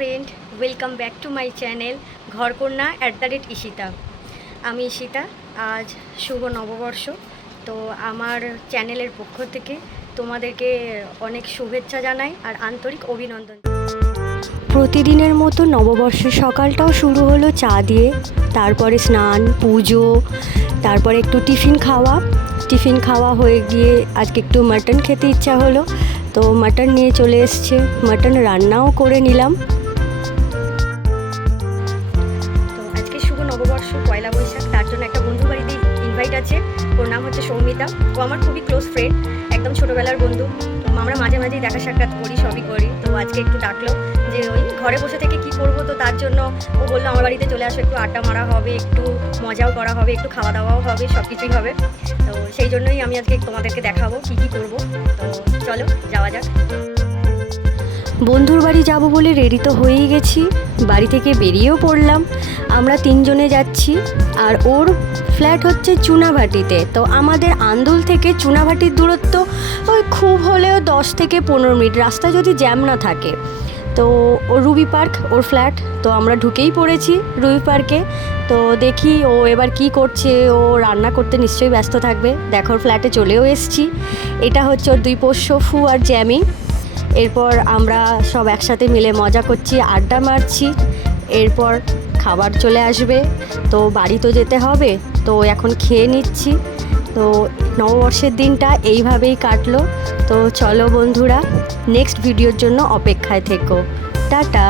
Friend, welcome back to my channel Ghorkonna @Ishita. আমি ঈশিতা। আজ শুভ নববর্ষ। তো আমার চ্যানেলের পক্ষ থেকে তোমাদেরকে অনেক শুভেচ্ছা জানাই আর আন্তরিক অভিনন্দন। প্রতিদিনের মতো নববর্ষের সকালটাও শুরু হলো চা দিয়ে, তারপরে স্নান, পুজো, তারপরে একটু টিফিন খাওয়া হয়ে গিয়ে আজকে একটু মাটন খেতে ইচ্ছা হলো, তো মাটন নিয়ে চলে এসছে। মাটন রান্নাও করে নিলাম। তো আজকে শুভ নববর্ষ, পয়লা বৈশাখ, তার জন্য একটা বন্ধু বাড়িতে ইনভাইট আছে। ওর নাম হচ্ছে সৌমিতা। ও আমার খুবই ক্লোজ ফ্রেন্ড, একদম ছোটোবেলার বন্ধু। তো আমরা মাঝে মাঝেই দেখা সাক্ষাৎ করি, সবই করি। তো আজকে একটু ডাকলো যে ওই ঘরে বসে থেকে কি করব, তো তার জন্য ও বললো আমার বাড়িতে চলে আসো, একটু আড্ডা মারা হবে, একটু মজাও করা হবে, একটু খাওয়া দাওয়াও হবে, সব কিছুই হবে। তো সেই জন্যই আমি আজকে তোমাদেরকে দেখাবো কী কী করবো। তো চলো যাওয়া যাক। বন্ধুর বাড়ি যাব বলে রেডি তো হয়েই গেছি, বাড়ি থেকে বেরিয়েও পড়লাম। আমরা 3 জনে যাচ্ছি, আর ওর ফ্ল্যাট হচ্ছে চুনাভাটিতে। তো আমাদের আন্দুল থেকে চুনাভাটির দূরত্ব ওই খুব হলেও 10 থেকে 15 মিনিট, রাস্তা যদি জ্যাম না থাকে। তো ও রুবি পার্ক ওর ফ্ল্যাট, তো আমরা ঢুকেই পড়েছি রুবি পার্কে। তো দেখি ও এবার কি করছে। ও রান্না করতে নিশ্চয়ই ব্যস্ত থাকবে। দেখো ওর ফ্ল্যাটে চলেও এসছি। এটা হচ্ছে ওর 2 পোষ্য ফু আর জ্যামি। এরপর আমরা সব একসাথে মিলে মজা করছি, আড্ডা মারছি। এরপর খাবার চলে আসবে, তো বাড়ি তো যেতে হবে, তো এখন খেয়ে নিচ্ছি। তো নববর্ষের দিনটা এইভাবেই কাটলো। তো চলো বন্ধুরা, নেক্সট ভিডিওর জন্য অপেক্ষায় থেকো। টাটা।